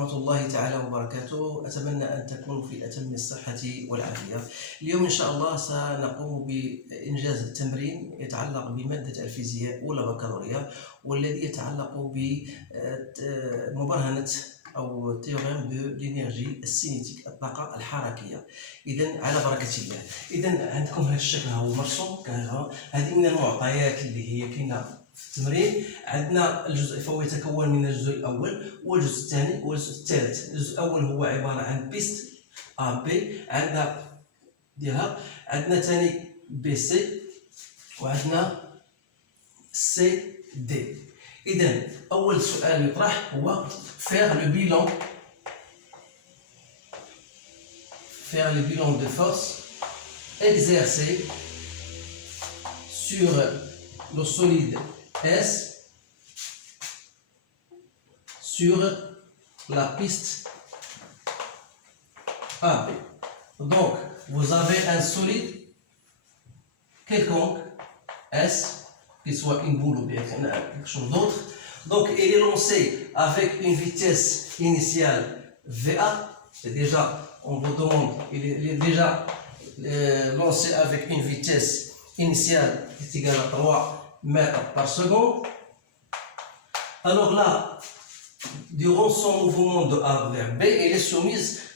ورحمة الله تعالى وبركاته. أتمنى أن تكونوا في أتم الصحة والعافية. اليوم إن شاء الله سنقوم بإنجاز التمرين يتعلق بمادة الفيزياء أولى بكالوريا، والذي يتعلق بمبرهنة أو تيوريم دو لينيرجي السينيتيك، الطاقة الحركية. إذن على بركة الله. إذن عندكم هذا الشكل هو مرسوم كهذا. هذه من المعطيات اللي هي كاينة في التمرين. عندنا الجزء فهو يتكون من الجزء الأول والجزء الثاني والجزء الثالث. الجزء الأول هو عبارة عن بيست أ بي عندنا ديالها، عندنا ثاني بي سي، وعندنا سي دي. إذن أول سؤال يطرح هو faire le bilan de force exercée sur le solide S sur la piste AB. Donc, vous avez un solide quelconque S, qu'il soit une boule ou bien quelque chose d'autre. Donc, il est lancé avec une vitesse initiale VA. C'est déjà, on vous demande, il est déjà lancé avec une vitesse initiale qui est égale à 3 mètres par seconde. Alors là, durant son mouvement de A vers B,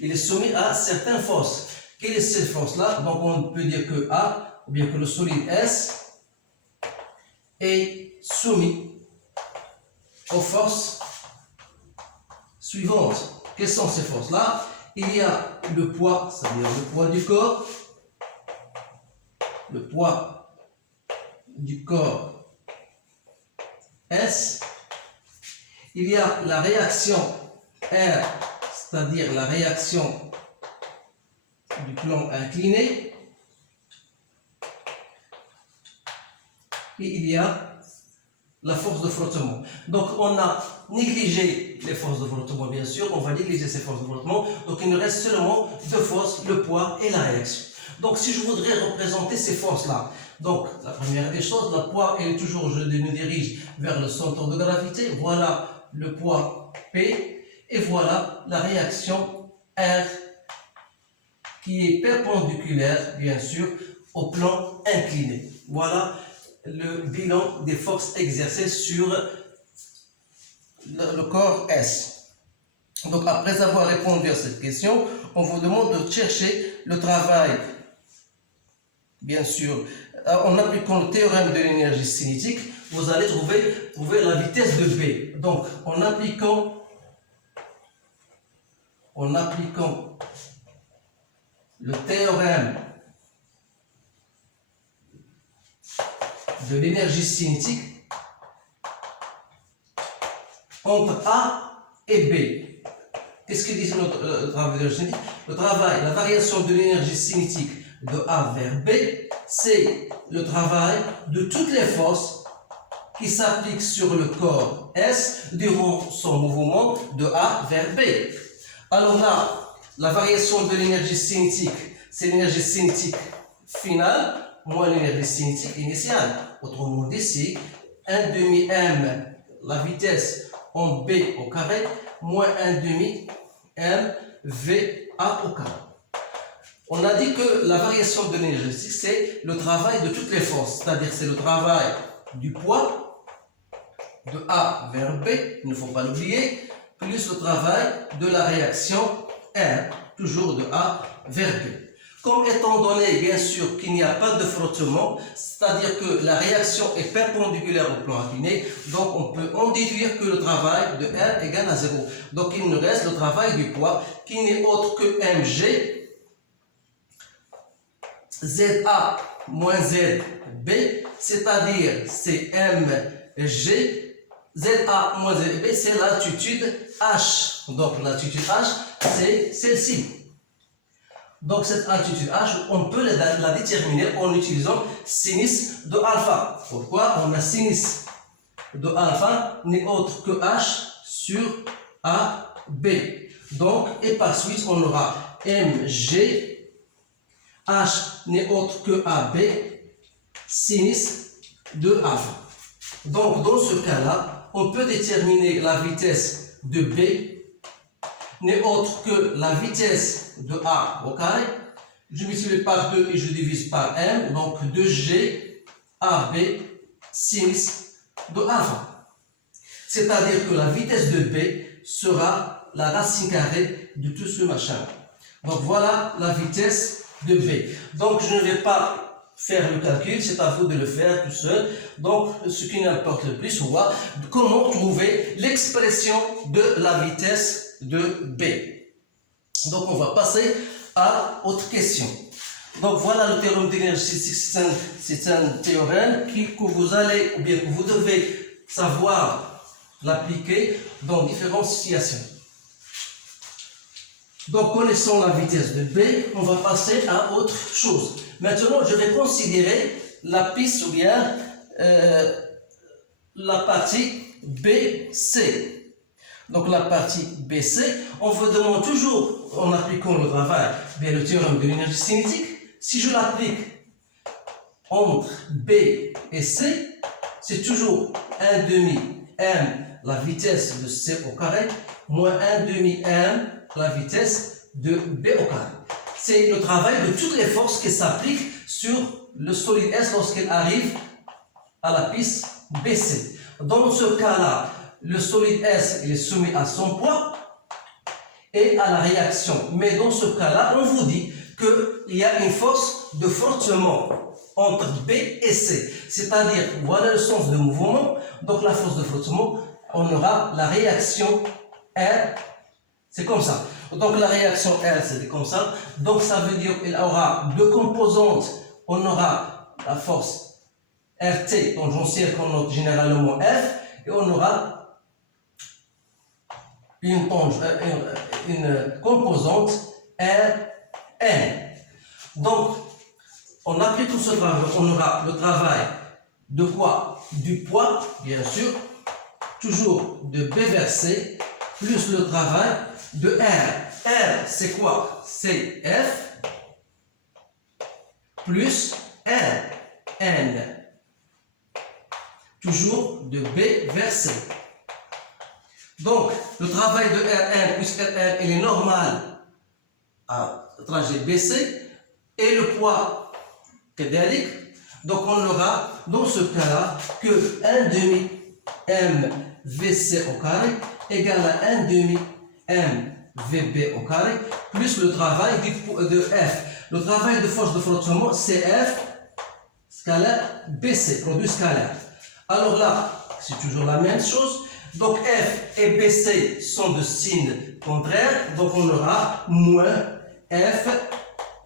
il est soumis à certaines forces. Quelle est cette force-là? Donc on peut dire que A, ou bien que le solide S, est soumis aux forces suivantes. Quelles sont ces forces-là? Il y a le poids, c'est-à-dire le poids du corps. Le poids du corps S. Il y a la réaction R, c'est-à-dire la réaction du plan incliné. Et il y a la force de frottement. Donc on a négligé les forces de frottement, bien sûr, on va négliger ces forces de frottement. Donc il nous reste seulement deux forces, le poids et la réaction. Donc si je voudrais représenter ces forces-là, donc la première des choses, le poids est toujours, je me dirige vers le centre de gravité. Voilà le poids P et voilà la réaction R qui est perpendiculaire, bien sûr, au plan incliné. Voilà le bilan des forces exercées sur le corps S. Donc après avoir répondu à cette question, on vous demande de chercher le travail, bien sûr, en appliquant le théorème de l'énergie cinétique. Vous allez trouver la vitesse de B. Donc en appliquant le théorème de l'énergie cinétique entre A et B. Qu'est-ce que dit le travail de l'énergie cinétique? Le travail, la variation de l'énergie cinétique de A vers B, c'est le travail de toutes les forces qui s'appliquent sur le corps S durant son mouvement de A vers B. Alors là, la variation de l'énergie cinétique, c'est l'énergie cinétique finale moins l'énergie cinétique initiale. Autrement dit, c'est 1 demi m la vitesse en B au carré moins 1 demi m VA au carré. On a dit que la variation de l'énergie cinétique, c'est le travail de toutes les forces, c'est-à-dire c'est le travail du poids de A vers B, il ne faut pas l'oublier, plus le travail de la réaction R, toujours de A vers B. Comme étant donné, bien sûr, qu'il n'y a pas de frottement, c'est-à-dire que la réaction est perpendiculaire au plan incliné, donc on peut en déduire que le travail de R égale à 0. Donc il nous reste le travail du poids qui n'est autre que mg ZA moins ZB, c'est-à-dire c'est mg ZA moins ZB, c'est l'altitude H. Donc l'altitude H, c'est celle-ci. Donc cette altitude H, on peut la déterminer en utilisant sinus de alpha. Pourquoi? On a sinus de alpha n'est autre que H sur AB. Donc, et par suite, on aura mg H n'est autre que AB sinus de alpha. Donc dans ce cas-là, on peut déterminer la vitesse de B n'est autre que la vitesse de A au carré. Je multiplie par 2 et je divise par M, donc 2G AB sinus de alpha. C'est-à-dire que la vitesse de B sera la racine carrée de tout ce machin. Donc voilà la vitesse de B. Donc je ne vais pas faire le calcul, c'est à vous de le faire tout seul. Donc ce qui n'importe le plus, on voit comment trouver l'expression de la vitesse de B. Donc on va passer à autre question. Donc voilà le théorème d'énergie, c'est un théorème que vous allez, ou bien que vous devez savoir l'appliquer dans différentes situations. Donc connaissant la vitesse de B, on va passer à autre chose. Maintenant, je vais considérer la piste ou bien la partie BC. Donc la partie BC, on vous demande toujours, en appliquant le travail, bien le théorème de l'énergie cinétique, si je l'applique entre B et C, c'est toujours 1 demi m la vitesse de C au carré, moins 1 demi m la vitesse de B au carré. C'est le travail de toutes les forces qui s'appliquent sur le solide S lorsqu'il arrive à la piste BC. Dans ce cas-là, le solide S il est soumis à son poids et à la réaction. Mais dans ce cas-là, on vous dit qu'il y a une force de frottement entre B et C. C'est-à-dire, voilà le sens de mouvement. Donc la force de frottement, on aura la réaction R, c'est comme ça. Donc la réaction R, c'est comme ça. Donc ça veut dire qu'il aura deux composantes. On aura la force RT, tangentielle qu'on note généralement F, et on aura une composante Rn. Donc, on applique tout ce travail, on aura le travail de quoi? Du poids, bien sûr, toujours de B vers C, plus le travail de R. R, c'est quoi? C'est F plus R, N. Toujours de B vers C. Donc, le travail de Rn plus Rn, il est normal à trajet BC, et le poids kédérique. Donc, on aura dans ce cas-là que 1 demi m VC au carré égale à 1 demi m VB au carré plus le travail de F. Le travail de force de frottement, c'est F scalaire BC, produit scalaire. Alors là, c'est toujours la même chose. Donc F et BC sont de signes contraires. Donc on aura moins F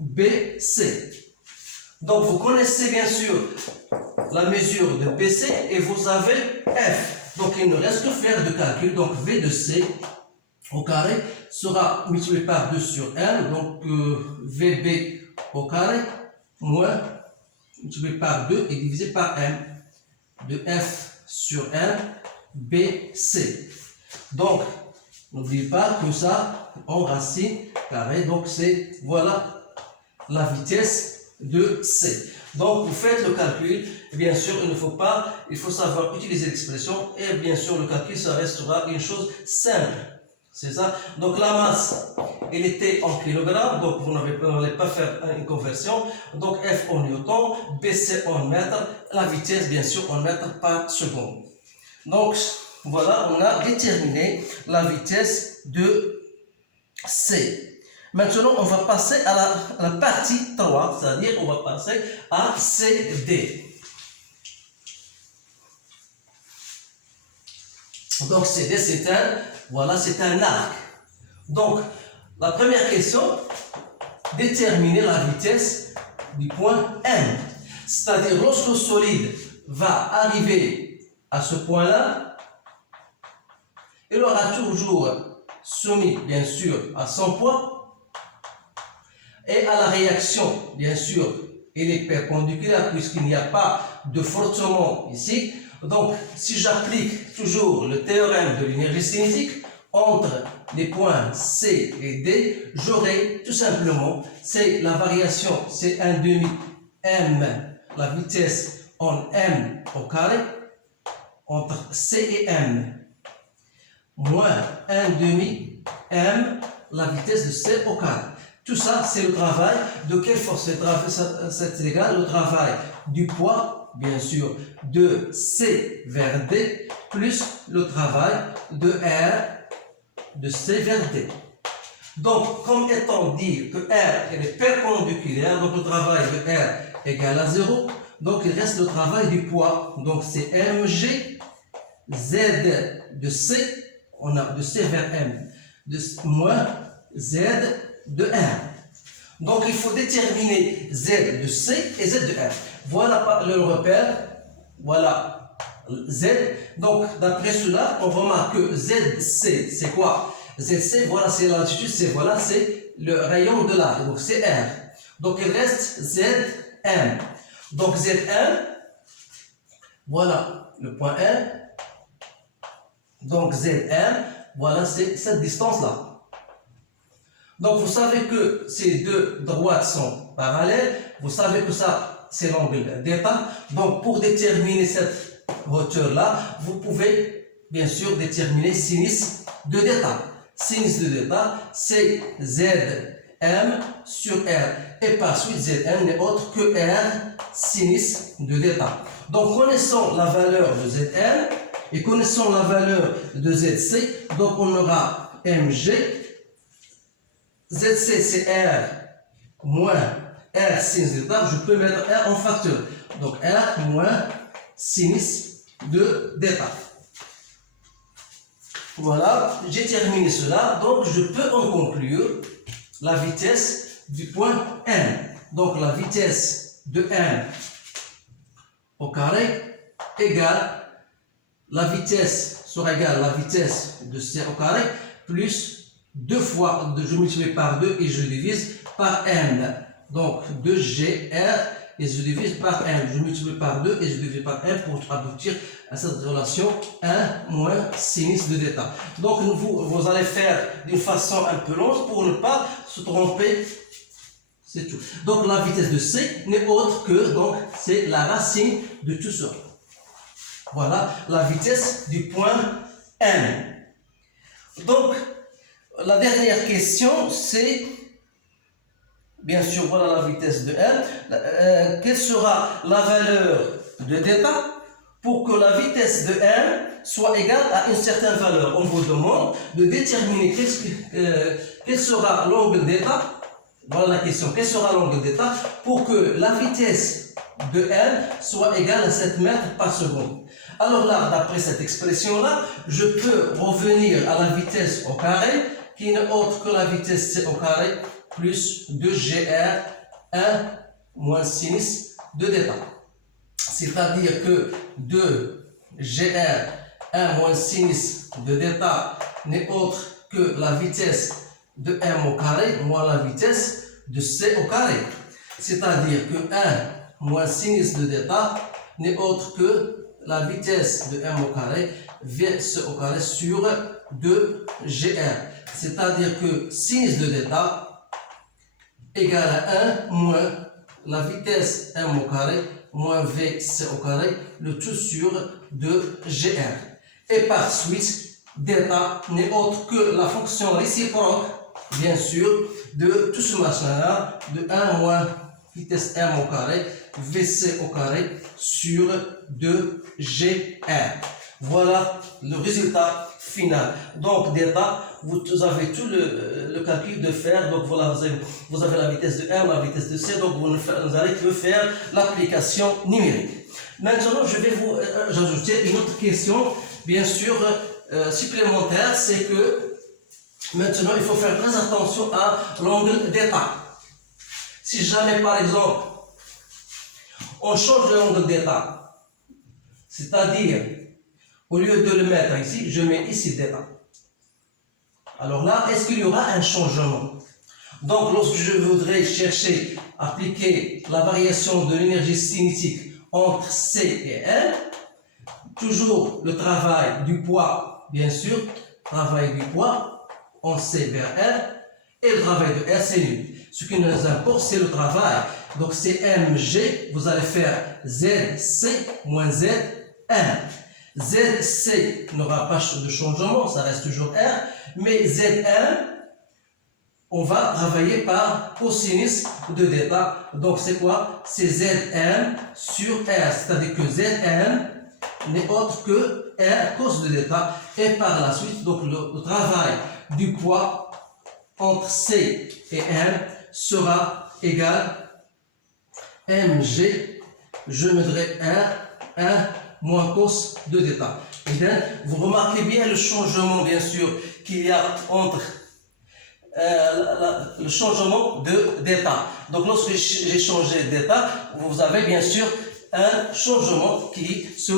BC. Donc vous connaissez bien sûr la mesure de BC et vous avez F. Donc il ne reste que faire de calcul. Donc V de C au carré sera multiplié par 2 sur M. Donc VB au carré moins multiplié par 2 et divisé par M de F sur M BC. Donc n'oubliez pas que ça en racine carrée. Donc c'est voilà la vitesse de C. Donc vous faites le calcul, et bien sûr il faut savoir utiliser l'expression, et bien sûr le calcul ça restera une chose simple, c'est ça. Donc la masse elle était en kilogrammes, donc vous n'allez pas faire une conversion. Donc F en newton, BC en mètres, la vitesse bien sûr en mètres par seconde. Donc voilà, on a déterminé la vitesse de C. Maintenant, on va passer à la partie 3, c'est-à-dire on va passer à CD. Donc CD, c'est un arc. Donc, la première question, déterminer la vitesse du point M. C'est-à-dire, lorsque le solide va arriver à ce point-là, il aura toujours soumis, bien sûr, à son poids. Et à la réaction, bien sûr, il est perpendiculaire puisqu'il n'y a pas de frottement ici. Donc, si j'applique toujours le théorème de l'énergie cinétique, entre les points C et D, j'aurai tout simplement, c'est la variation, c'est 1 demi m, la vitesse en m au carré, entre C et M, moins 1 demi M, la vitesse de C au carré. Tout ça, c'est le travail. De quelle force? C'est égal au travail du poids, bien sûr, de C vers D, plus le travail de R de C vers D. Donc, comme étant dit que R est perpendiculaire, donc le travail de R égale à 0, donc il reste le travail du poids. Donc, c'est mg, Z de C, on a de C vers M, moins Z de R. Donc, il faut déterminer Z de C et Z de R. Voilà le repère, voilà Z. Donc, d'après cela, on remarque que ZC, c'est quoi? ZC, voilà, c'est l'altitude, c'est voilà, c'est le rayon de l'arc, donc c'est R. Donc, il reste ZM. Donc, ZM, voilà le point M. Donc, ZM, voilà, c'est cette distance-là. Donc, vous savez que ces deux droites sont parallèles. Vous savez que ça, c'est l'angle d'état. Donc, pour déterminer cette hauteur-là, vous pouvez, bien sûr, déterminer sinus de d'état. Sinus de d'état, c'est Zm sur R. Et par suite, Zm n'est autre que R sinus de d'état. Donc, connaissant la valeur de Zm et connaissant la valeur de Zc, donc on aura Mg. Zc, c'est R moins R sinus de d'état. Je peux mettre R en facteur. Donc, R moins sinus de d'état. Voilà, j'ai terminé cela. Donc, je peux en conclure la vitesse du point M. Donc, la vitesse de M au carré égale la vitesse sera égale à la vitesse de C au carré plus 2 fois, je multiplie par 2 et je divise par M. Donc 2GR et je divise par M. Je multiplie par 2 et je divise par M pour aboutir à cette relation 1 moins sinus de d'état. Donc vous allez faire d'une façon un peu longue pour ne pas se tromper. C'est tout. Donc la vitesse de C n'est autre que, donc c'est la racine de tout ça. Voilà la vitesse du point M. Donc, la dernière question, c'est, bien sûr, voilà la vitesse de M. Quelle sera la valeur de d'état pour que la vitesse de M soit égale à une certaine valeur? On vous demande de déterminer quel sera l'angle d'état. Voilà la question. Quel sera l'angle d'état pour que la vitesse de M soit égale à 7 mètres par seconde? Alors là, d'après cette expression-là, je peux revenir à la vitesse au carré, qui n'est autre que la vitesse C au carré, plus 2GR 1 moins sinus de d'état. C'est-à-dire que 2GR 1 moins sinus de d'état n'est autre que la vitesse de M au carré moins la vitesse de C au carré. C'est-à-dire que 1 moins sinus de d'état n'est autre que la vitesse de M au carré v C au carré sur 2GR. C'est-à-dire que sinus de d'état égale à 1 moins la vitesse M au carré moins v C au carré, le tout sur 2GR. Et par suite, d'état n'est autre que la fonction réciproque, bien sûr, de tout ce machin-là, de 1 moins vitesse M au carré, VC au carré sur 2GR. Voilà le résultat final. Donc, d'état, vous avez tout le calcul de faire. Donc, voilà, vous avez la vitesse de M, la vitesse de C. Donc, vous allez que faire l'application numérique. Maintenant, je vais vous ajouter une autre question, bien sûr, supplémentaire. C'est que maintenant, il faut faire très attention à l'angle d'état. Si jamais, par exemple, on change l'angle d'état, c'est-à-dire, au lieu de le mettre ici, je mets ici d'état. Alors là, est-ce qu'il y aura un changement? Donc, lorsque je voudrais chercher, appliquer la variation de l'énergie cinétique entre C et M, toujours le travail du poids, bien sûr, travail du poids, en C vers R, et le travail de R, c'est nul. Ce qui nous importe, c'est le travail. Donc, c'est Mg, vous allez faire Zc moins Zm. Zc n'aura pas de changement, ça reste toujours R. Mais Z1, on va travailler par cosinus de θ. Donc c'est quoi? C'est Zn sur R. C'est-à-dire que Zn n'est autre que R cos de θ. Et par la suite, donc le travail du poids entre C et M sera égal mg, je mettrai R, 1 moins cos de θ. Et bien, vous remarquez bien le changement, bien sûr, qu'il y a entre le changement de d'état. Donc lorsque j'ai changé d'état, vous avez bien sûr un changement qui se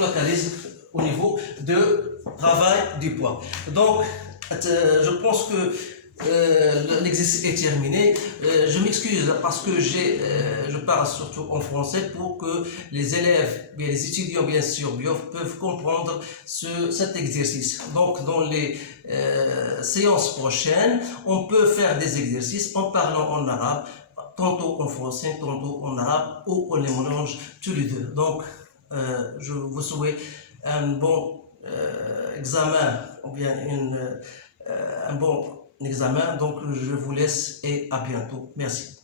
localise au niveau de travail du poids. Donc je pense que l'exercice est terminé. Je m'excuse parce que je parle surtout en français pour que les élèves, bien les étudiants bien sûr, peuvent comprendre cet exercice. Donc dans les séances prochaines, on peut faire des exercices en parlant en arabe, tantôt en français, tantôt en arabe, ou on les mélange tous les deux. Donc je vous souhaite un bon examen, ou bien un bon examen. Donc je vous laisse et à bientôt. Merci.